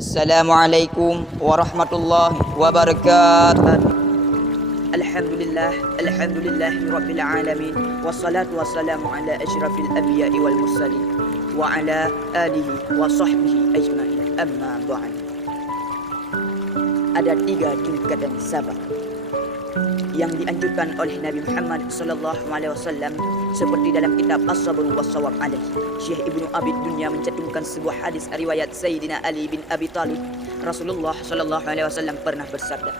Assalamualaikum warahmatullahi wabarakatuh. Alhamdulillah, alhamdulillahirabbil alamin. Wassalatu wassalamu ala asyrafil anbiya'i wal mursalin wa ala alihi wa sahbihi ajma'in. Amma ba'd. Ada 3 tingkatan sabar yang dianjurkan oleh Nabi Muhammad SAW seperti dalam kitab As-Sabr was-Sawab alaihi. Syekh Ibnu Abi Dunya mencantumkan sebuah hadis riwayat Sayyidina Ali bin Abi Thalib. Rasulullah SAW pernah bersabda,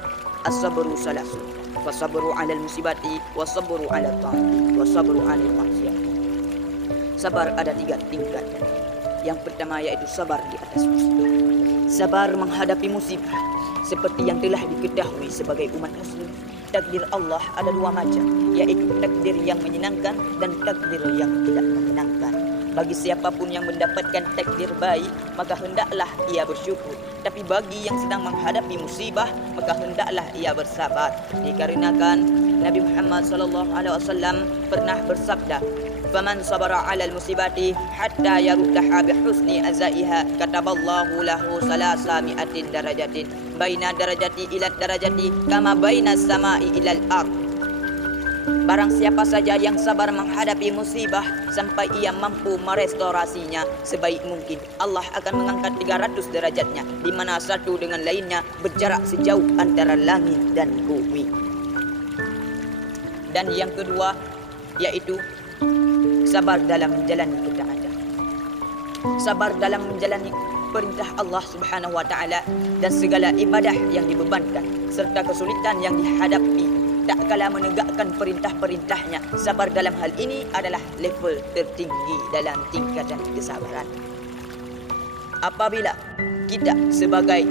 "As-sabru salasun, fasabru 'alal musibati, wasabru 'ala ta'ati, wasabru 'anil maksiyah." Sabar ada 3 tingkat. Yang pertama yaitu sabar di atas musibah. Sabar menghadapi musibah seperti yang telah diketahui sebagai umat muslim. Takdir Allah ada 2 macam, yaitu takdir yang menyenangkan dan takdir yang tidak menyenangkan. Bagi siapapun yang mendapatkan takdir baik, maka hendaklah ia bersyukur. Tapi bagi yang sedang menghadapi musibah, maka hendaklah ia bersabar. Dikarenakan Nabi Muhammad SAW pernah bersabda, "Faman sabara 'alal musibati hatta yaruddaha bihusni azaiha, kataballahu lahu salasami'atin darajatin baina darajati ila darajati kama baina samai ilal ard." Barang siapa saja yang sabar menghadapi musibah sampai ia mampu merestorasinya sebaik mungkin, Allah akan mengangkat 300 derajatnya, di mana satu dengan lainnya berjarak sejauh antara langit dan bumi. Dan yang kedua yaitu sabar dalam menjalani ketaatan. Sabar dalam menjalani perintah Allah Subhanahu wa taala dan segala ibadah yang dibebankan serta kesulitan yang dihadapi tak kala menegakkan perintah-perintahnya. Sabar dalam hal ini adalah level tertinggi dalam tingkatan kesabaran. Apabila kita sebagai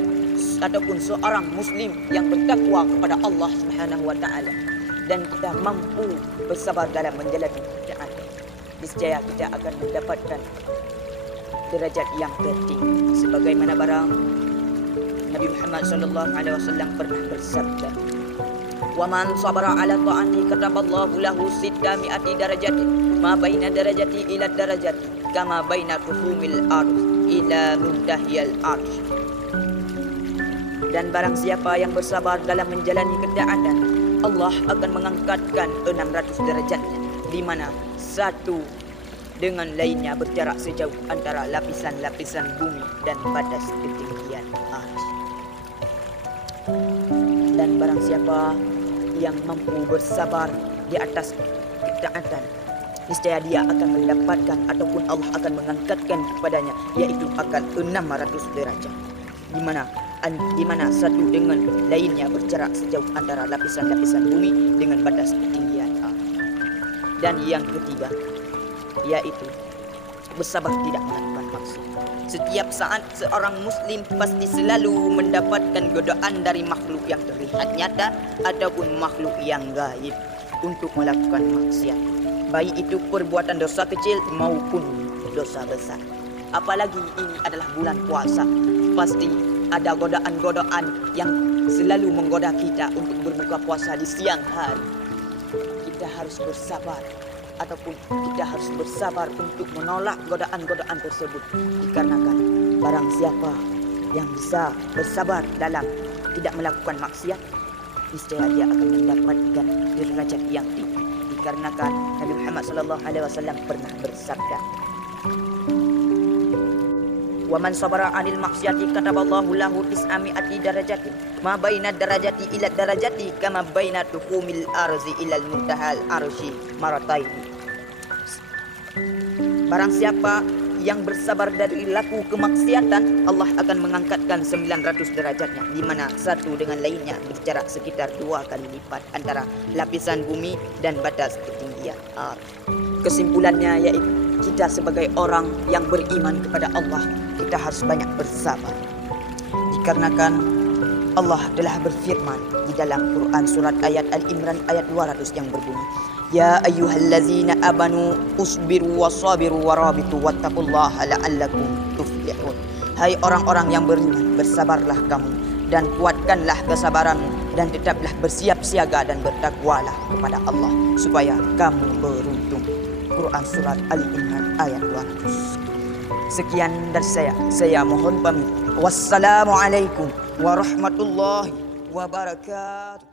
ataupun seorang muslim yang bertakwa kepada Allah Subhanahu wa taala dan kita mampu bersabar dalam menjalani ketaatan, niscaya kita akan mendapatkan derajat yang tertinggi. Sebagaimana barang Nabi Muhammad SAW pernah bersabda, "Wa man sabara 'ala ta'ati kataballahu lahu 600 darajatin ma baina darajati ila darajati kama baina tuhumil ardh ila muntahiyal ardh." Dan barang siapa yang bersabar dalam menjalani ketaatan, Allah akan mengangkatkan 600 derajatnya, di mana satu dengan lainnya berjarak sejauh antara lapisan-lapisan bumi dan batas ketinggian arsy. Dan barang siapa yang mampu bersabar di atas ketaatan, niscaya dia akan mendapatkan ataupun Allah akan mengangkatkan kepadanya, yaitu akan 600 derajat, di mana satu dengan lainnya berjarak sejauh antara lapisan-lapisan bumi dengan batas ketinggian arsy. Dan yang ketiga yaitu bersabar tidak melakukan maksiat. Setiap saat seorang muslim pasti selalu mendapatkan godaan dari makhluk yang terlihat nyata ataupun makhluk yang gaib untuk melakukan maksiat, baik itu perbuatan dosa kecil maupun dosa besar. Apalagi ini adalah bulan puasa, pasti ada godaan-godaan yang selalu menggoda kita untuk berbuka puasa di siang hari. Kita harus bersabar ataupun kita harus bersabar untuk menolak godaan-godaan tersebut. Dikarenakan barang siapa yang bisa bersabar dalam tidak melakukan maksiat, niscaya dia akan mendapatkan derajat yang tinggi. Dikarenakan Nabi Muhammad SAW pernah bersabda, "Wa man sabara 'anil maksiati kataballahu lahu 900 darajatin ma baina darajati ila darajati kama baina tuhumil arzi ilal muntahal arsy marataini." Barang siapa yang bersabar dari laku kemaksiatan, Allah akan mengangkatkan 900 derajatnya, di mana satu dengan lainnya berjarak sekitar 2 kali lipat antara lapisan bumi dan batas ketinggian arsy. Kesimpulannya yaitu kita sebagai orang yang beriman kepada Allah, kita harus banyak bersabar. Dikarenakan Allah telah berfirman di dalam Quran surat ayat Al-Imran ayat 200 yang berbunyi, "Ya ayyuhallazina amanu usbiru wasabiru warabitu wattaqullaha la'allakum tuflihun." Hai orang-orang yang beriman, bersabarlah kamu dan kuatkanlah kesabaranmu dan tetaplah bersiap siaga dan bertakwalah kepada Allah supaya kamu beruntung. Quran surat Ali Imran ayat 200. Sekian dari saya mohon pamit. Wassalamualaikum warahmatullahi wabarakatuh.